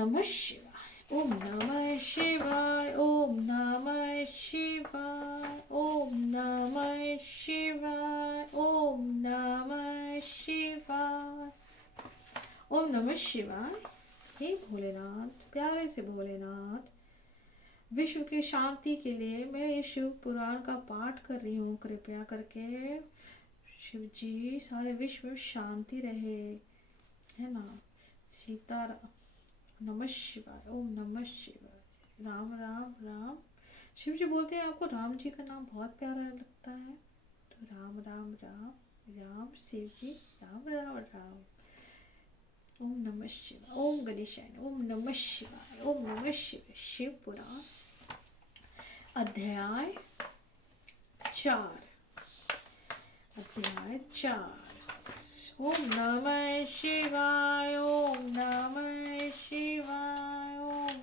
नमः शिवाय, ओम नमः शिवाय, ओम नमः शिवाय, ओम नमः शिवाय, ओम नमः शिवाय, ओम नमः शिवाय। हे भोलेनाथ, प्यारे से भोलेनाथ, विश्व की शांति के लिए मैं ये शिव पुराण का पाठ कर रही हूँ। कृपया करके शिव जी सारे विश्व में शांति रहे, है ना। सीताराम, नमः शिवाय, ओम नमः शिवाय, राम राम राम। शिव जी बोलते हैं आपको राम जी का नाम बहुत प्यारा लगता है, तो राम राम राम राम, शिव जी राम राम राम। ओम नमः शिवाय, ओम गणेशाय, ओम नमः शिवाय, ओम नमः शिवाय। शिव पुराण अध्याय 4, अध्याय 4। ओम नमः शिवाय, ओम नमः शिवाय, ओम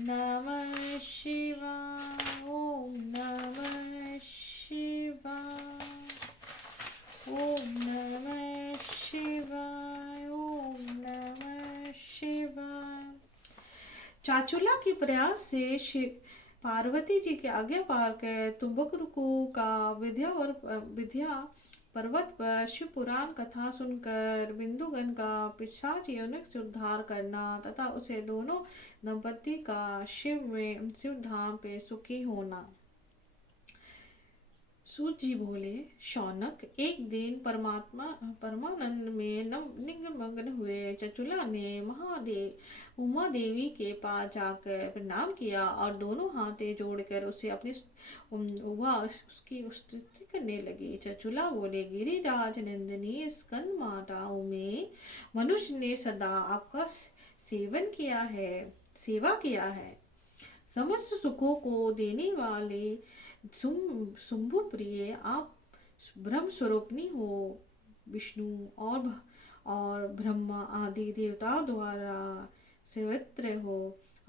नमः शिवाय, ओम नमः शिवाय, ओम नमः शिवाय, ओम नमः शिवाय। चाचुला के प्रयास से शिव पार्वती जी के आज्ञा पाकर तुम्बकरुकु का विद्या पर्वत पर शिव पुराण कथा सुनकर बिंदुगन का पिशाच योनिक से उद्धार करना तथा उसे दोनों दंपति का शिव धाम पे सुखी होना। सूत जी बोले, शौनक, एक दिन परमानंद में निमग्न हुए चचुला ने उमा देवी के पास जाकर प्रणाम किया और दोनों हाथें जोड़कर उसे अपनी उसकी स्तुति करने लगी। चचुला बोले, गिरिराज नंदिनी स्कंद माता उमे, मनुष्य ने सदा आपका सेवा किया है। समस्त सुखों को देने वाले शुंभु प्रिय, आप ब्रह्म स्वरूपनी हो। विष्णु और ब्रह्मा आदि देवताओं द्वारा सेवित्र हो।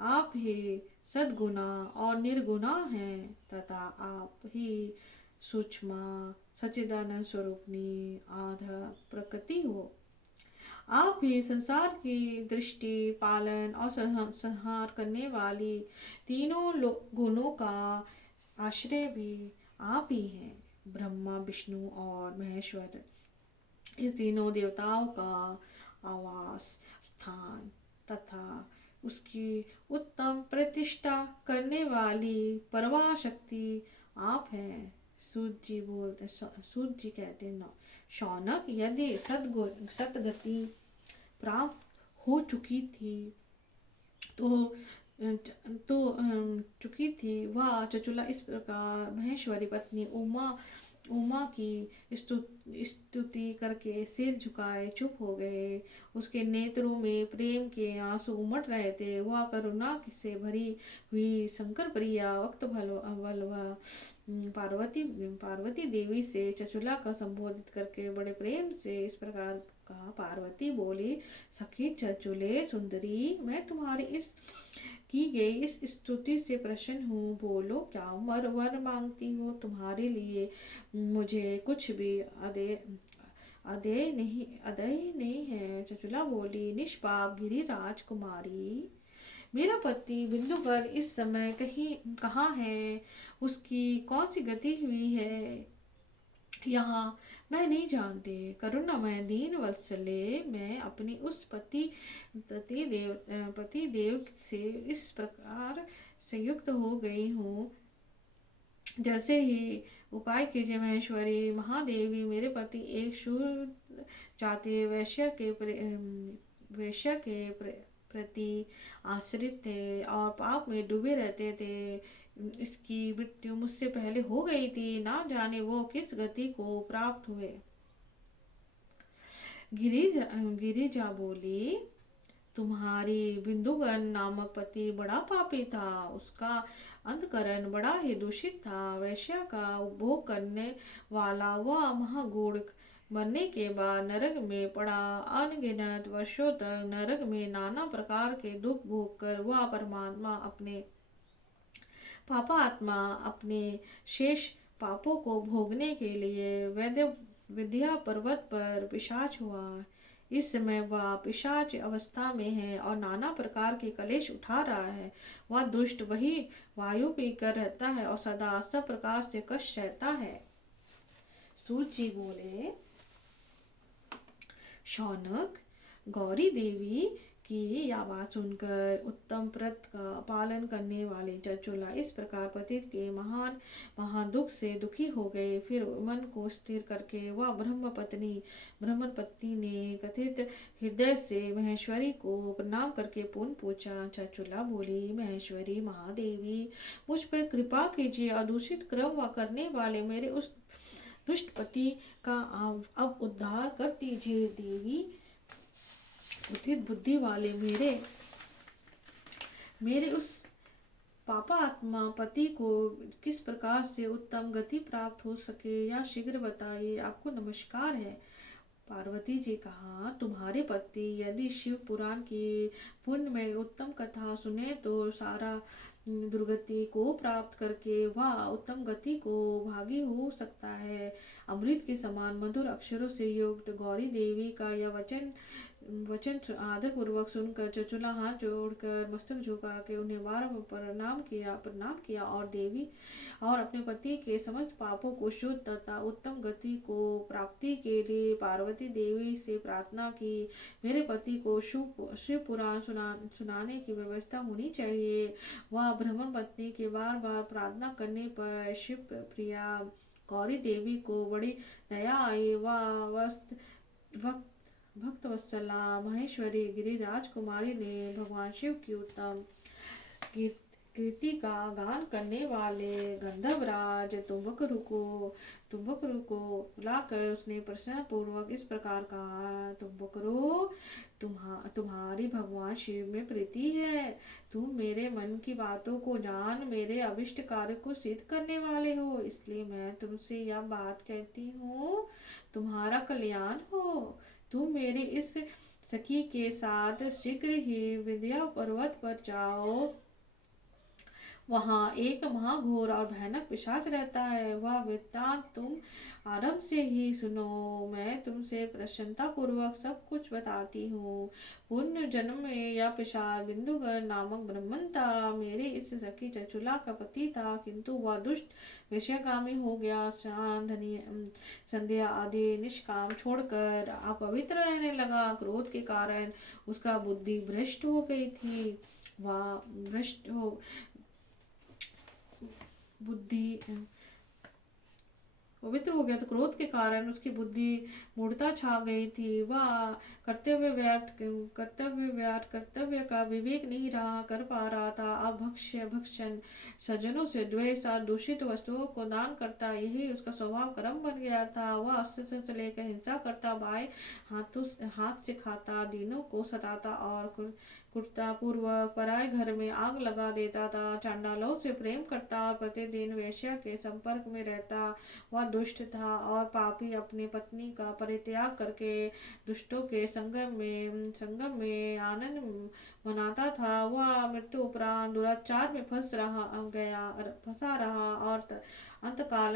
आप ही सद्गुणा और निर्गुणा हैं तथा आप ही सूक्ष्म सच्चिदानंद स्वरूपनी आधा प्रकृति हो। आप ही संसार की दृष्टि, पालन और संहार करने वाली तीनों गुणों का आश्रय भी आप ही हैं। ब्रह्मा, विष्णु और महेश्वर इस तीनों देवताओं का आवास स्थान तथा उसकी उत्तम प्रतिष्ठा करने वाली परमाशक्ति आप हैं। सूत जी कहते हैं, शौनक, यदि सदगति प्राप्त हो चुकी थी तो चुकी थी वह चचुला इस प्रकार महेश्वरी पत्नी उमा की स्तुति करके सिर झुकाए चुप हो गए। उसके नेत्रों में प्रेम के आंसू उमड़ रहे थे। वह करुणा से भरी हुई शंकर प्रिया वक्त भलवा पार्वती देवी से चचुला का संबोधित करके बड़े प्रेम से इस प्रकार कहा। पार्वती बोली, सखी चचुले सुंदरी, मैं तुम्हारी इस की गई इस स्तुति से प्रसन्न हूँ। बोलो, क्या वर मांगती हो? तुम्हारे लिए मुझे कुछ भी अदेय नहीं है। चचुला बोली, निष्पाप गिरिराज कुमारी, मेरा पति बिंदुकर इस समय कहाँ है? उसकी कौन सी गति हुई है यहाँ मैं नहीं जानती। करुणामय दीन वत्सले, मैं अपनी उस पति देव से इस प्रकार संयुक्त हो गई हूँ, जैसे ही उपाय कीजिए महेश्वरी। महादेवी, मेरे पति एक शूद्र जातीय वैश्य के प्रति आश्रित थे और पाप में डूबे रहते थे। इसकी मृत्यु मुझसे पहले हो गई थी। ना जाने वो किस गति को प्राप्त हुए। गिरिजा बोली, तुम्हारी बिंदुगन नामक पति बड़ा पापी था। उसका अंतकरण बड़ा ही दूषित था। वैश्य का उपभोग करने वाला वह महागूढ़ मरने के बाद नरक में पड़ा। अनगिनत वर्षों तक नरक में नाना प्रकार के दुख भोग कर वह परमात्मा पापात्मा अपने शेष पापों को भोगने के लिए विद्या पर्वत पर पिशाच हुआ। इस समय वह पिशाच अवस्था में है और नाना प्रकार के कलेश उठा रहा है। वह दुष्ट वही वायु पीकर रहता है और सदा सब प्रकार से कष्ट सहता है। सूत जी बोले, शौनक, गौरी देवी की यह बात सुनकर उत्तम व्रत का पालन करने वाले चंचुला इस प्रकार पतित के महान महान दुख से दुखी हो गए। फिर मन को स्थिर करके वह ब्रह्मन पत्नी ने कथित हृदय से महेश्वरी को प्रणाम करके पुनः पूछा। चंचुला बोली, महेश्वरी महादेवी, मुझ पर कृपा कीजिए और दूषित क्रम व करने वाले मेरे उस दुष्ट पति का अब उद्धार कर दीजिए। देवी, उचित बुद्धि वाले मेरे उस पापा आत्मा पति को किस प्रकार से उत्तम गति प्राप्त हो सके या शीघ्र बताइए, आपको नमस्कार है। पार्वती जी कहा, तुम्हारे पति यदि शिव पुराण की पुण्य में उत्तम कथा सुने तो सारा दुर्गति को प्राप्त करके वह उत्तम गति को भागी हो सकता है। अमृत के समान मधुर अक्षरों से युक्त गौरी देवी का यह वचन आदर पूर्वक सुनकर चंचुला हाथ जोड़कर मस्तक झुका के उन्हें बार प्रणाम किया और देवी और अपने पति के समस्त पापों को शुद्ध तथा उत्तम गति को प्राप्ति के लिए पार्वती देवी से प्रार्थना की। मेरे पति को शिव पुराण सुनाने की व्यवस्था होनी चाहिए। वह ब्राह्मण पत्नी के बार बार प्रार्थना करने पर शिव प्रिया गौरी देवी को बड़ी दया आई। वह भक्त वत्सला महेश्वरी गिरिराज कुमारी ने भगवान शिव की उत्तम कीर्ति का गान करने वाले गंधर्वराज तुम्बकरु को बुलाकर उसने प्रश्न पूर्वक इस प्रकार कहा, तुम्बकरु, तुम्हारी भगवान शिव में प्रीति है। तुम मेरे मन की बातों को जान मेरे अभिष्ट कार्य को सिद्ध करने वाले हो, इसलिए मैं तुमसे यह बात कहती हूँ, तुम्हारा कल्याण हो। तुम मेरी इस सखी के साथ शीघ्र ही विंध्य पर्वत पर जाओ। वहाँ एक महाघोर और भयानक पिशाच रहता है। वह वृत्तांत तुम आरंभ से ही सुनो। मैं तुमसे प्रसन्नता पूर्वक सब कुछ बताती हूँ। पुण्य जन्म में यह पिशाच बिंदुगर नामक ब्राह्मण था। मेरे इस सखी चंचुला का पति था, किंतु वह दुष्ट विषयगामी हो गया। संध्या आदि निष्काम छोड़कर अपवित्र रहने लगा। क्रोध के कारण उसका बुद्धि भ्रष्ट हो गई थी। वह बुद्धि पवित्र हो गया तो क्रोध के कारण उसकी बुद्धि मूढ़ता छा गई थी। वह कर्तव्य का विवेक नहीं रहा कर पा रहा था। अब भक्षण, सज्जनों से द्वेष और दूषित वस्तुओं को दान करता, यही उसका स्वभाव कर्म बन गया था। वह अस्त्र से लेकर हिंसा करता, बाएं हाथ से खाता, दीनों को सताता और कुटता पूर्वक पराये घर में आग लगा देता था। चांडालों से प्रेम करता, प्रतिदिन वेश्या के संपर्क में रहता। वह दुष्ट था और पापी अपनी पत्नी का परित्याग करके दुष्टों के संगम में आनंद मनाता था। वह मृत्यु उपरांत दुराचार में फंसा रहा और अंतकाल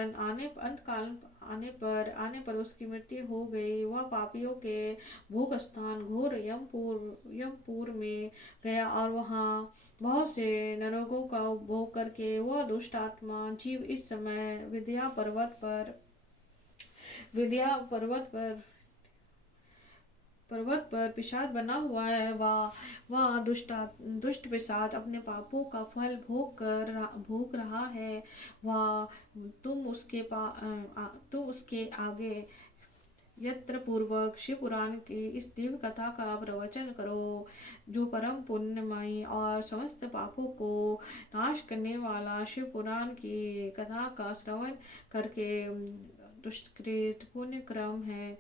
आने पर उसकी मृत्यु हो गई। वह पापियों के भोग स्थान घोर यमपुर में गया और वहाँ बहुत से नरकों का भोग करके वह दुष्ट आत्मा जीव इस समय विंध्य पर्वत पर पिशाच बना हुआ है। वह दुष्ट पिशाच अपने पापों का फल भोग रहा है। तुम उसके आगे यत्र पूर्वक शिव पुराण की इस दिव्य कथा का प्रवचन करो, जो परम पुण्यमयी और समस्त पापों को नाश करने वाला शिव पुराण की कथा का श्रवण करके दुष्कृत पुण्य क्रम है,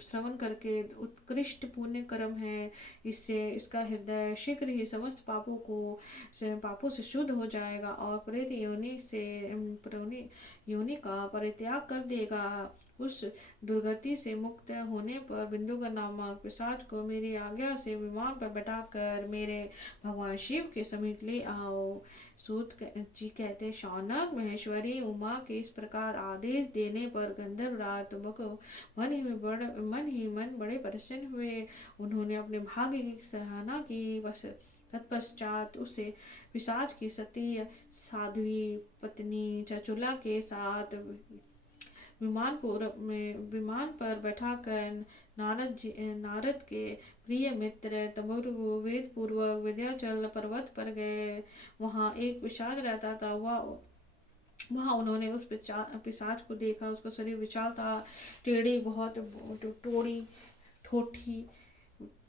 श्रवण करके उत्कृष्ट पुण्य क्रम है। इससे इसका हृदय शीघ्र ही समस्त पापों से शुद्ध हो जाएगा और प्रेत योनि का परित्याग कर देगा। उस दुर्गति से मुक्त होने पर बिंदुकर नामक पिशाच को मेरी आज्ञा से विमान पर बैठाकर मेरे भगवान शिव के समीप ले आओ। सूत जी कहते, शौनक महेश्वरी उमा के इस प्रकार आदेश देने पर गंधर्वराज तुमको मन ही मन बड़े प्रसन्न हुए। उन्होंने अपने भाग्य की सराहना की। बस तत्पश्चात उसे पिशाच की सती साध्वी पत्नी चचुला के साथ विमान पर बैठाकर नारद के प्रिय मित्र तमुर्गु वेद पूर्वक विंध्याचल पर्वत पर गए। वहां एक पिशाच रहता था। वहां उन्होंने उस पिशाच को देखा। उसका शरीर विशाल था, टेढ़ी बहुत टोड़ी ठोठी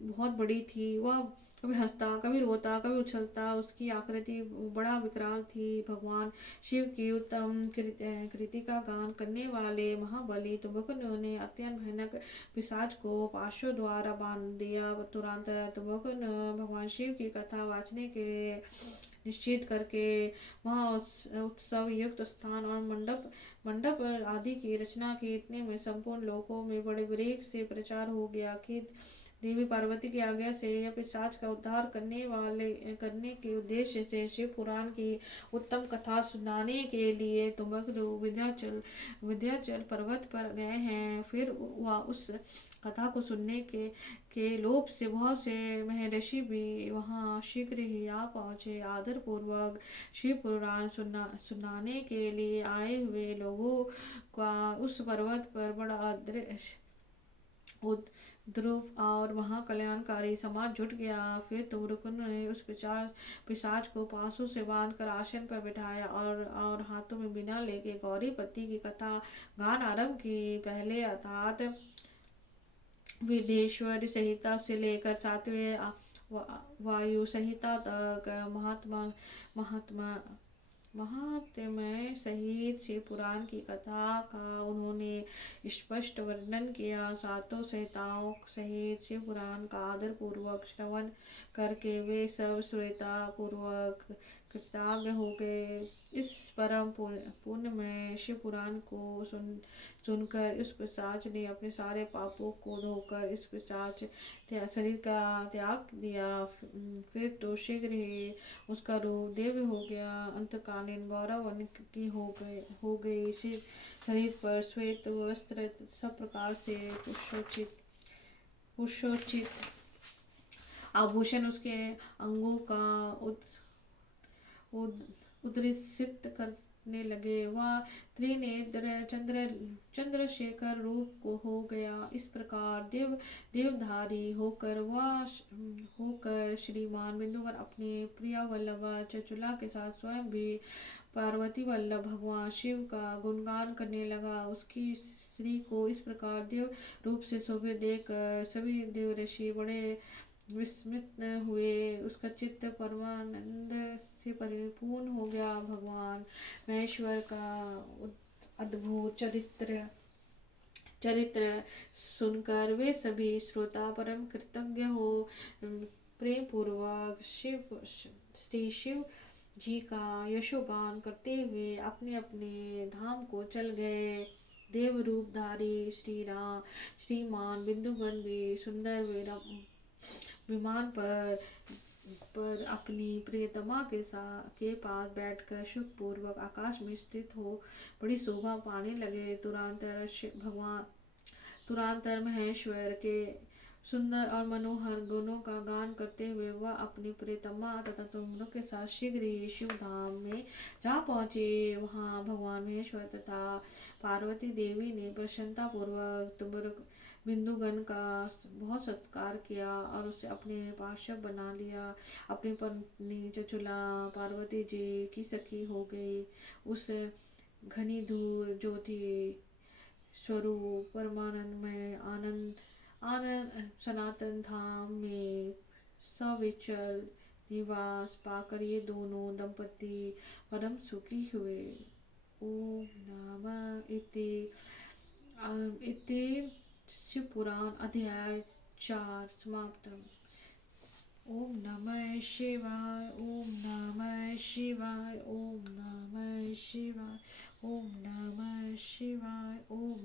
बहुत बड़ी थी। वह कभी हंसता, कभी रोता, कभी उछलता। उसकी आकृति बड़ा विकराल थी। भगवान शिव की उत्तम कृति का गान करने वाले महाबली तुमुकनु ने अत्यंत भयानक पिशाच को पाशों द्वारा बांध दिया। तुरंत तुमुकनु भगवान शिव की कथा वाचने के लिए निश्चित करके वहाँ उत्सव युक्त स्थान और मंडप आदि की रचना की। इतने में संपूर्ण लोकों में बड़े वेग से प्रचार हो गया कि देवी पार्वती की आज्ञा से यह पिशाच का उद्धार करने के उद्देश्य से शिव पुराण की उत्तम कथा सुनाने के लिए तुमको विंध्याचल पर्वत पर गए हैं। फिर वह उस कथा को सुनने के लोभ से बहुत से महर्षि भी वहां शीघ्र ही आ पहुंचे। आदर पूर्वक शिव पुराण सुनाने के लिए आए हुए लोगों का उस पर्वत पर बड़ा ध्रुव और वहां कल्याणकारी समाज जुट गया। फिर तुमरुकुन ने उस पिशाच को पासों से बांधकर आसन पर बिठाया और हाथों में बिना लेके गौरी पति की कथा गान आरंभ की। पहले अर्थात विदेश्वर संहिता से लेकर 7वें वायु संहिता तक महात्म्य सहित शिव पुराण की कथा का उन्होंने स्पष्ट वर्णन किया। सातों संहिताओं सहित शिव पुराण का आदर पूर्वक श्रवण करके वे सब श्रोता पूर्वक कृतज्ञ हो गए। इस परम पुण्यमय शिव पुराण को सुनकर इस पिशाच ने अपने सारे पापों को धोकर इस पिशाच शरीर का त्याग दिया। फिर तो शीघ्र ही उसका रूप दिव्य हो गया। अंतकालीन गौरवर्ण की हो गई। शरीर पर श्वेत वस्त्र सब प्रकार से पुष्पोचित आभूषण उसके अंगों का उद्दृशित करने लगे। वह त्रिनेत्र चंद्रशेखर रूप को हो गया। इस प्रकार देवधारी होकर श्रीमान बिंदुकर अपने प्रिय वल्लभ चचुला के साथ स्वयं भी पार्वती वल्लभ भगवान शिव का गुणगान करने लगा। उसकी स्त्री को इस प्रकार देव रूप से शोभित देख सभी देवऋषि बड़े विस्मित हुए। उसका चित्त परमानंद से परिपूर्ण हो गया। भगवान महेश्वर का अद्भुत चरित्र सुनकर वे सभी श्रोता परम कृतज्ञ हो प्रेम पूर्वक श्री शिव जी का यशोगान करते हुए अपने अपने धाम को चल गए। देव रूपधारी श्रीमान बिंदुगण भी सुंदर विमान पर अपनी प्रियतमा के पास बैठकर सुख पूर्वक आकाश में स्थित हो बड़ी शोभा पाने लगे। तुरांतर महेश्वर के सुंदर और मनोहर गुणों का गान करते हुए वह अपनी प्रियतमा तथा तुमरों के साथ शीघ्र ही शिव धाम में जा पहुंचे। वहां भगवान महेश्वर तथा पार्वती देवी ने प्रसन्नता पूर्वक तुमरुक बिंदुगण का बहुत सत्कार किया और उसे अपने पार्षद बना लिया। अपनी पत्नी चचुला पार्वती जी की सखी हो गई। उस घनी धूल ज्योति स्वरूप परमानंदमय आनंद सनातन धाम में सविचल निवास पाकर ये दोनों दंपति परम सुखी हुए। ओम नमः इति शिव पुराण अध्याय 4 समाप्तम्। ओम नमः शिवाय। ओम नमः शिवाय। ओम नमः शिवाय। ओम नमः शिवाय। ओम